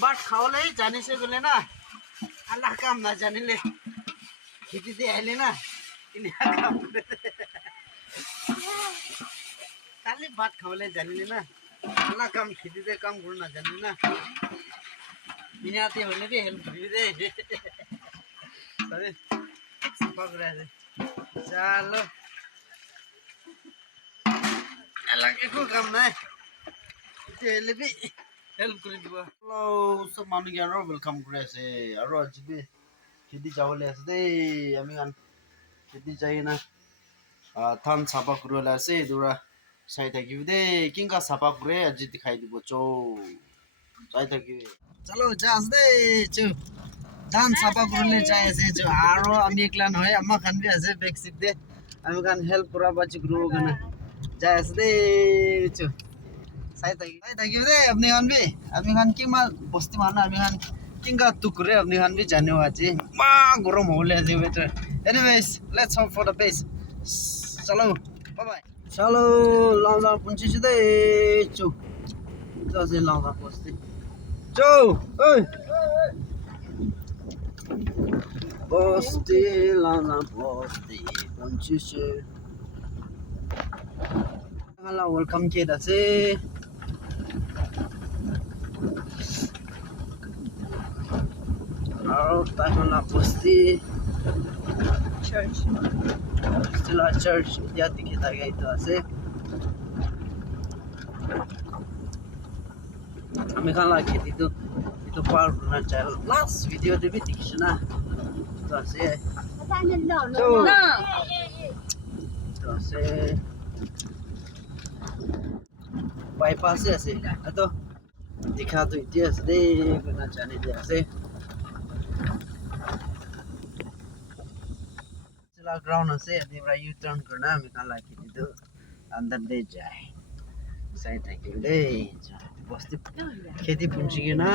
बाट खाओले जाने से बोले ना अल्लाह काम ना जाने ले खेती दे आले ना इन्हें काम खाली बाट खाओले जाने ले ना अल्लाह काम खेती दे काम करना जाने ना इन्हें आते होने भी हेल्प भी दे सॉरी पक रहे थे चलो अल्लाह के को काम ना इसे भी हेल्प कर दिया हेलो सब मानु क्या रो वेलकम करे से आरो आज भी खेती चावले ऐसे दे अमी कान खेती चाहिए ना थान सापा करूँला से दूरा साइड की भी दे किंग का सापा करे आज दिखाई दी बच्चों साइड की चलो जास दे चु थान सापा करूँले चाहिए से चु आरो अमी क्लान है अम्मा खान भी ऐसे बैक सीट दे अमी कान हेल्प करा बच्चे ग्रो करना जास दे चु साइड की दे अपने खान किंग माल बस्ती मारना अमी खान किंग का टुकड़े अपने खान भी जाने वाची माँ गरम हो ले जी better anyways let's hope for the best चलो bye bye चलो लांगा पुंची से दे चो तो से लांगा पोस्ती चो ओए पोस्ती लांगा पोस्ती पुंची से हेलो वेलकम के दसे और ताहला पोस्ती church still a church ya dikita gaya ito ase ami khan la kheti ito par na chal last video de bhi dikhish na to ase to ase bypass ase ato dikha to ite ase de na chane de ase चला ground से देवरा U turn करना हमें कहाँ लाके दी तो अंदर दे जाए side है कि ले बस्ती खेती पूंजी के ना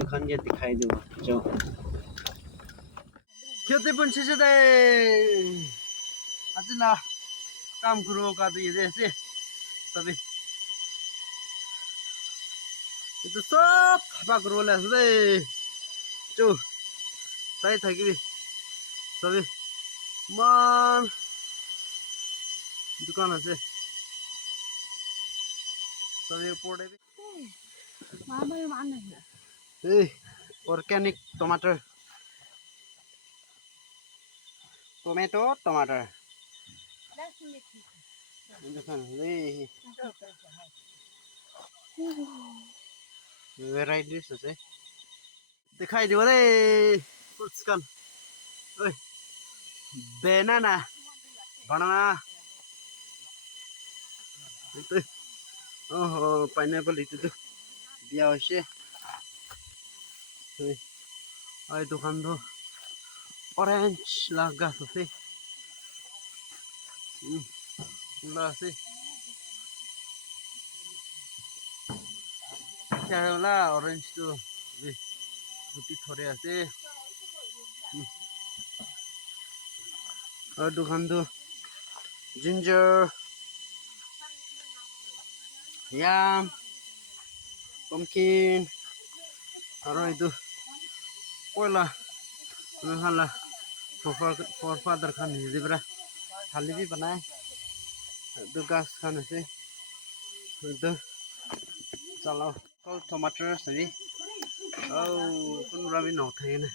दुकान के दिखाई दो जो खेती पूंजी से दे आज ना काम करो का तो ये जैसे तभी itu सब apa करो ले से जो साइड है कि तभी मान दुकान আছে তবে পড়ে মামার মানে এই অর্গানিক টমেটো টমেটো दुकान এই वैरायटीज আছে दिखाई दे रे फ्रूट्स kan ओए banana itu oh pineapple itu tuh dia hoise ai dukan tuh orange laga sih lah sih क्या होला orange tuh putih थोड़े ऐसे और दुकान tuh ginger yam pumpkin और itu कोयला खाला फॉर फादर खान हिजो बरा थाली भी बनाए तो गाछ खाने से तो चलो कल टमाटर सही ओ कुन रवि न उठाएन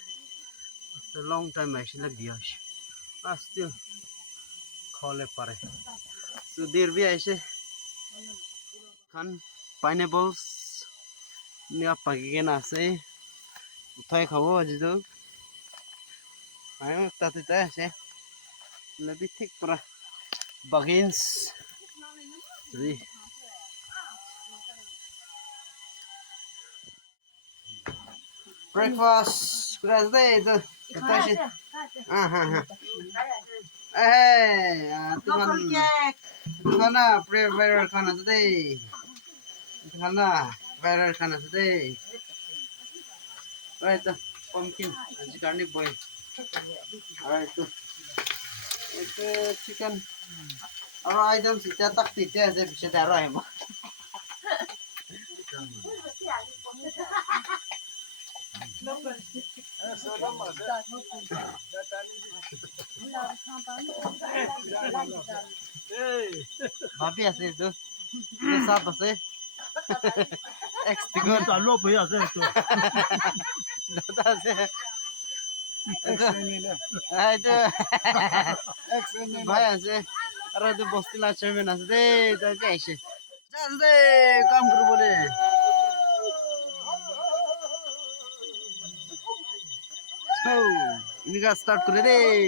तो लॉन्ग टाइम ऐसे लग दिया still खोले पड़े तो देर भी ऐसे खान पाइनएप्पल्स निया पके ना से उठाए खाओ आज तो आयो ताते ऐसे lebih thick para bagins jadi breakfast beras deh itu kita sih tuhan prepare खाना today खाना prepare खाना today right pumpkin आज garlic boy alright itu chicken আৰু আইদম চিতা তাক তেতিয়া আছে পিছতে আৰু আহিব ভাবি আছে এইটো চাপ আছে এক্সটিগৰ চালো ভই আছে তো দাদা আছে এইটো ভাই আছে আৰু এইটো বস্তিলা চেয়াৰমেন আছে দেই তাতে আহিছে যাম দেই কাম কৰিবলৈ এনেকা ষ্টাৰ্ট কৰে দেই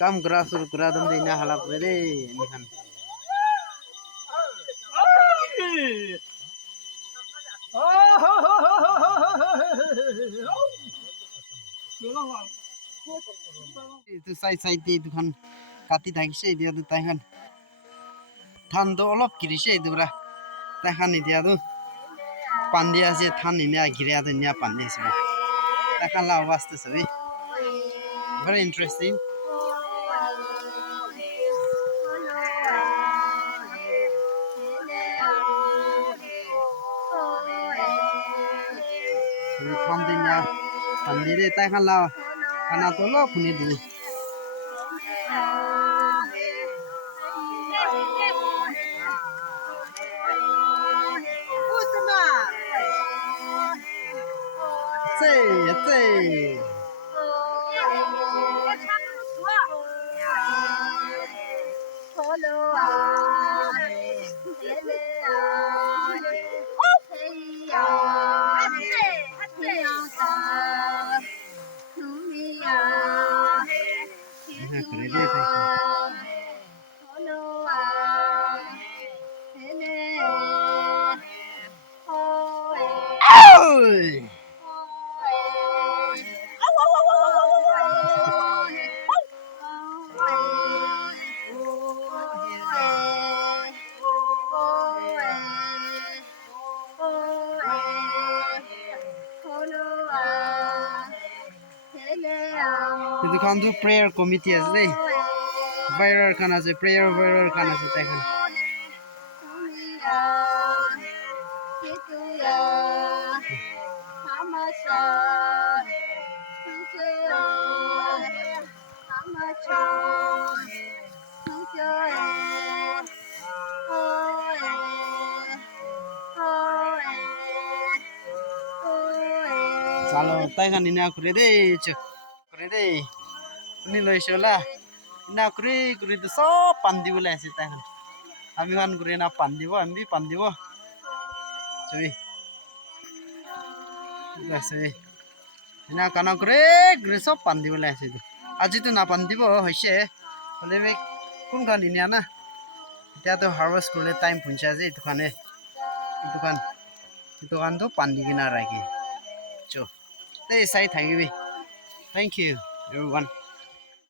কাম কৰা শুরু কৰা দম দেই না হালা করে দেই এখান itu সাই দি দুখান কাটি থাকিছে এতিয়া তো তাইখান ধান তো অলপ গিৰিছে এইটোৰা তাইখান এতিয়াতো পান্দি আছে ধান ইনা ঘিৰা ধুনীয়া পান্দি আছে তাইখান লাভ আছে সবই very interesting ধান দিনা পান্দি রে তাইখান লাভ খানা তো অলপ শুনি দিবি itu kan tuh prayer committee আছে দেই viral kan আছে prayer viral kan আছে তাইখান Salah taikan ini aku deh cek kure deh ini loh isola ini aku kure itu so pandi boleh sih taikan kami kan kure na pandi wo ambi pandi wo cuy enggak sih ini karena kure so pandi boleh sih aja itu na pandi wo hese oleh kun kan ini ana dia tuh harvest kule time punca sih itu kan tuh pandi gina lagi cuy đây say thấy thank you everyone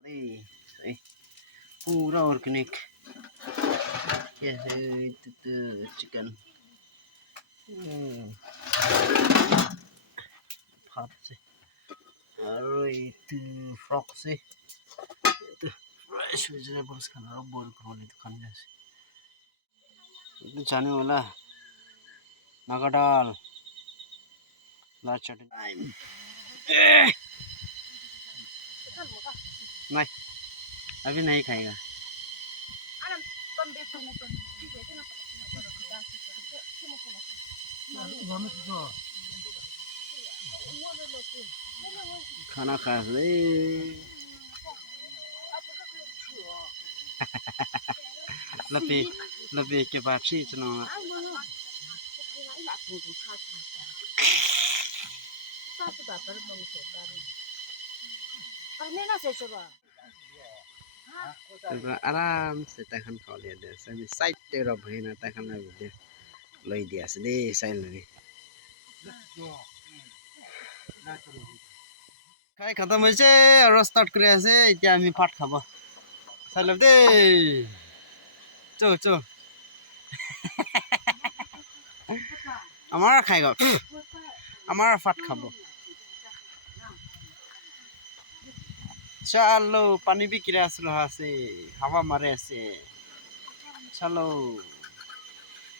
đây say pura organic yeah itu chicken hot sih aru itu frog sih itu fresh vegetables kan robot kalau itu kan sih itu jane wala nagadal large time नहीं अभी नहीं खाएगा खाना खा ले lebih ke baci cina आराम से तखन खा लिया दे सभी साइड तेरा भइना तखन दे लई दिया से दे साइल रे खाइ खतम হৈছে আৰু স্টার্ট কৰি আছে এতিয়া আমি ভাত খাব চাইল দে চো আমাৰ খাই গ'ল আমাৰ ফাট খাব চলো পানী বি কিরা আসলো আছে হাওয়া মারে আছে চলো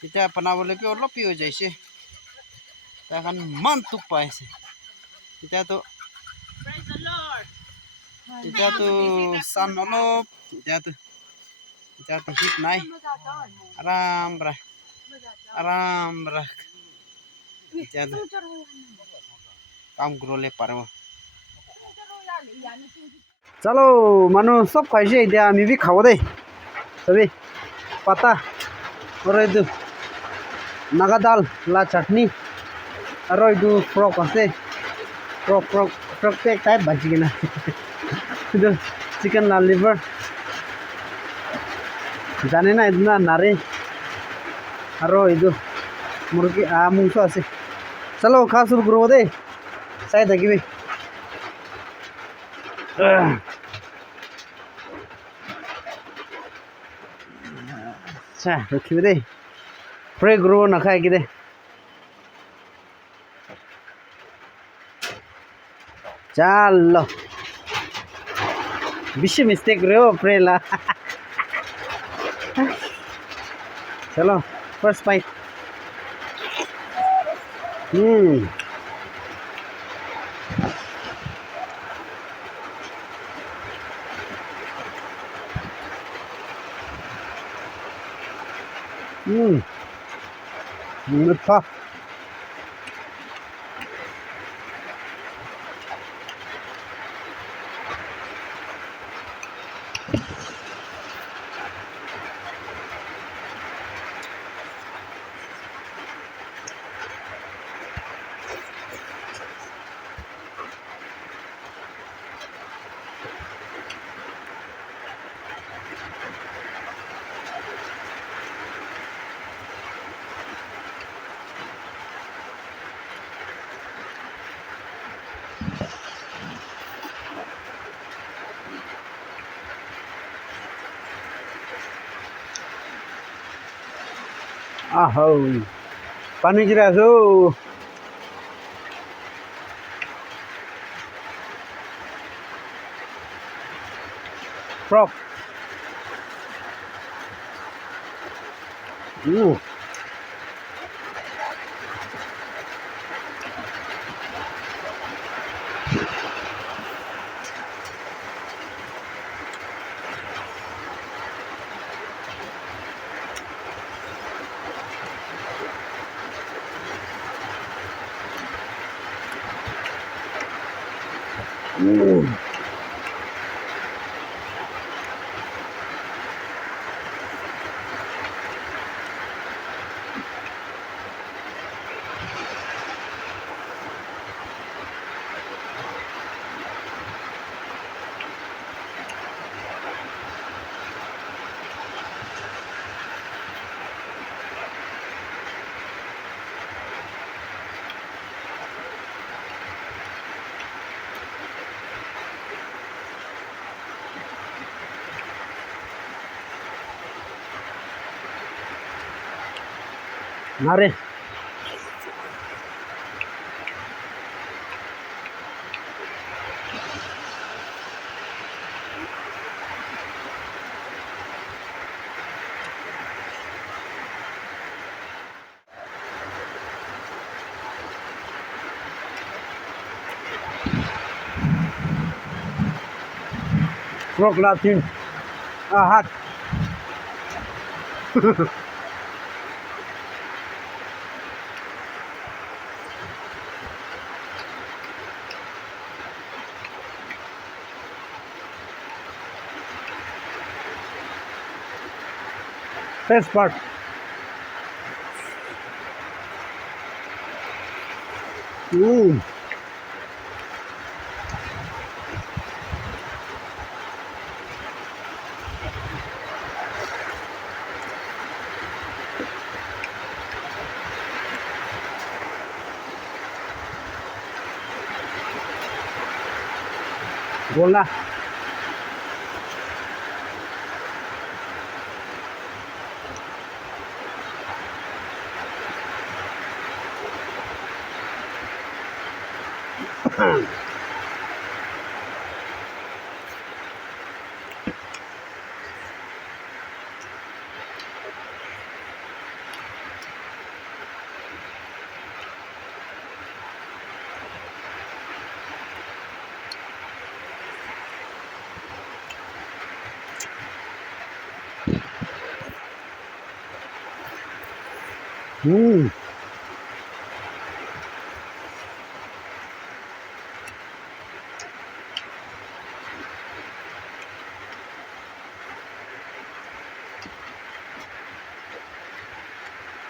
এটা বনাবলৈ পি অলপ হৈ যাইছে এখন মান তুক পাইছে এতিয়াতো চান অলপ এতিয়াতো শীত নাই আৰাম ৰাখ এতিয়াতো কাম কৰিলে পাৰো চলো মানুহ চব খাইছে এতিয়া আমি বি খাব দেই চবেই পাতা আৰু এইটো নাগা দাল লা চাটনি আৰু এইটো ফ্ৰক আছে ফ্ৰকটো একটাই ভাজি কিনা itu chicken la liver জানে না এটা নারে আর ಇದು মুরগি মাংস আছে চলো খাওয়া শুরু করবো দে চাই থাকিবি আচ্ছা রখিবি দে ফ্রাই করবো না খাই কি দে চলো বিশ্ব মিস্টেক রে প্রেলা चलो फर्स्ट बाइट मीठा आहो पानी गिरा सो frock Mari. Frog Latin. Hot. Best part. Bola.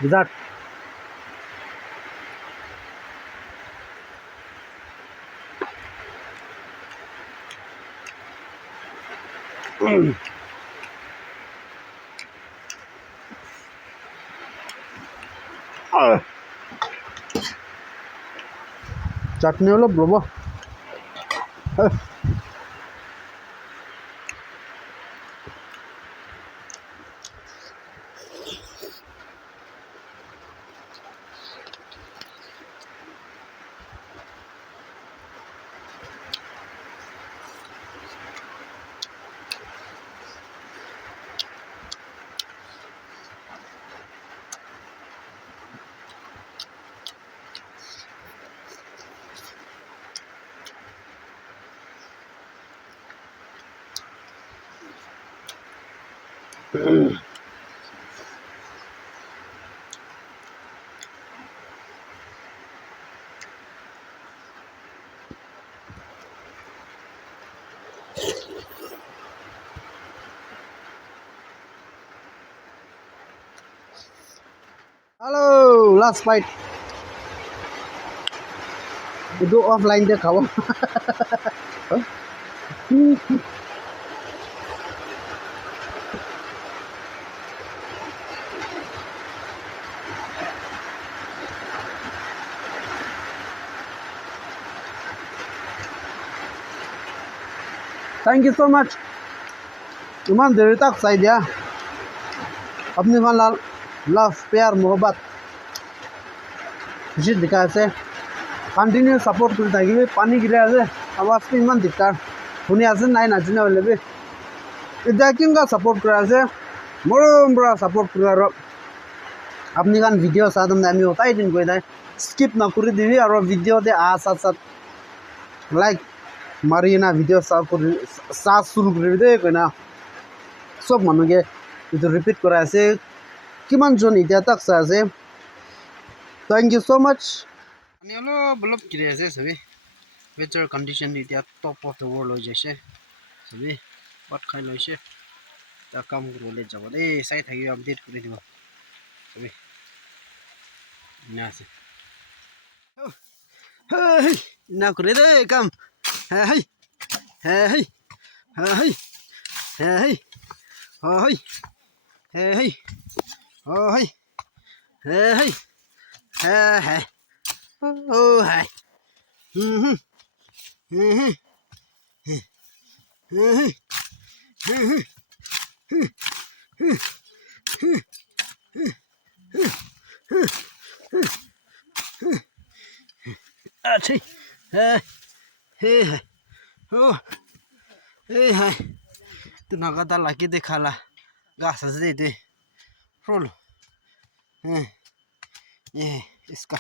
Bizat. Chutney holo bro. Hello, last fight. Itu offline dia kawan. Thank you so much. इमान देर तक सही दिया अपने खान लाल लव प्यार मोहब्बत खुशी दिखा से कंटिन्यू सपोर्ट करता है कि पानी गिरा है आवाज पे इमान दिक्कत होने आसे नहीं नाचने वाले भी इधर किंग का सपोर्ट करा से मरोम बड़ा सपोर्ट करा रो अपने खान वीडियो साथ हम नहीं होता है दिन कोई नहीं स्किप ना करी दी और वीडियो दे आ साथ साथ लाइक मारिना वीडियो साथ शुरू कर दे कोई ना सब मानुगे itu repeat kora ase kiman jon itia tak sa ase thank you so much ani holo blob kire ase sabi weather condition itia top of the world hoy jase sabi what khai loise ta kam korole jabo de sai thagi update kore dibo sabi na ase hey na kore de kam hey hey hey hey hey hey hey oh hey hey hey hey hey oh hey hey achhi hey hey oh hey hey tu nagada lagi dekhala gas ase de roll ये इसका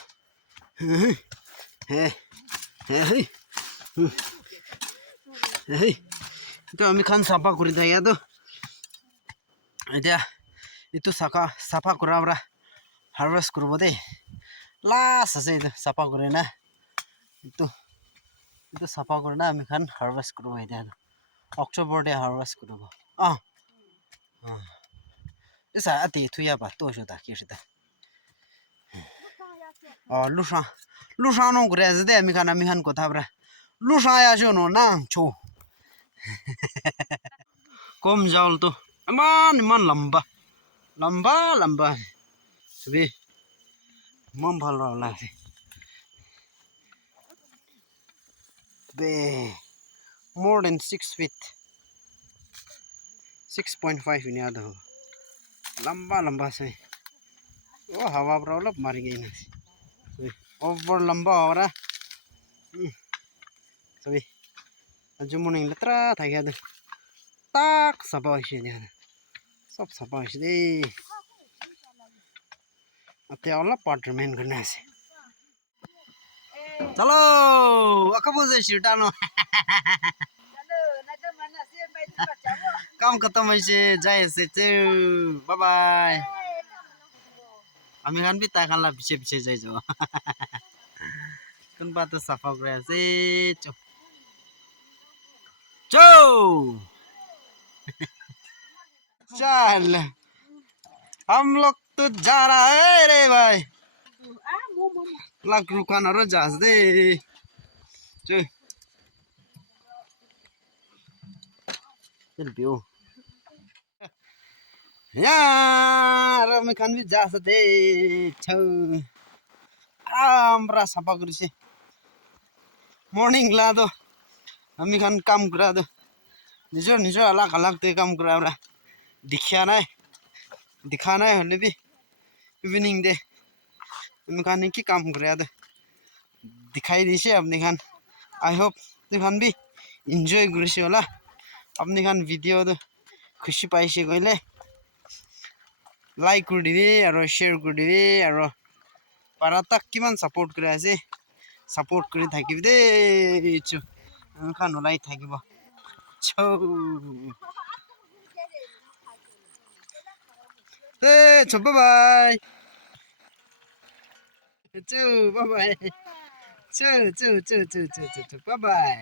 है तो আমি খান সাফা করে দেয় তো এটা itu সাফা করা আমরা হারভেস্ট করব দে লাস্ট আছে এটা সাফা করে না itu সাফা করে না আমি খান হারভেস্ট করব এটা অক্টোবর দে হারভেস্ট করব এসা আতি থুয়া বা তো সেটা কি সেটা lusa no gure de mi kan ko thabra lusa ya jo no nang chu kom jaul to man lamba sabi mom bhal ra la be more than 6 feet 6.5 in ada lamba se oh hawa problem mari gई na over lamba ho raha Sabi, aja morning letra thai ada. Tak sapa isi dia. Sop sapa isi deh. Ate Allah apartment guna sih. Chalo, aku boleh cerita no. Kamu ketemu sih, jaya sih tuh. Bye bye. Ami kan bi tak kan lah bice jaya jo. Kan बात सफा करे से चो चो चल हम लोग तो जा रहा है रे भाई लग रुकाना रो जहाज दे चो चल पियो यार मैं खान भी जा सकते चो आम्रा सफा करे से मॉर्निंग ला दो हमी खान काम करा दो निजो निजो अलग अलग ते काम करा रहा दिखाना है होने भी इवनिंग दे हमी खान की काम करा दो दिखाई दीजिए अपने खान आई होप तुम खान भी एंजॉय करिसे होला अपने खान वीडियो तो खुशी पाइसे गइले लाइक कर दिबे और शेयर कर दिबे और पारा तक किमान सपोर्ट करे আছে सपोर्ट কৰি থাকিবি দে চ খান ওলাই থাকিব চৌ এ চ বাই চৌ বাই চৌ চৌ চৌ চৌ চৌ বাই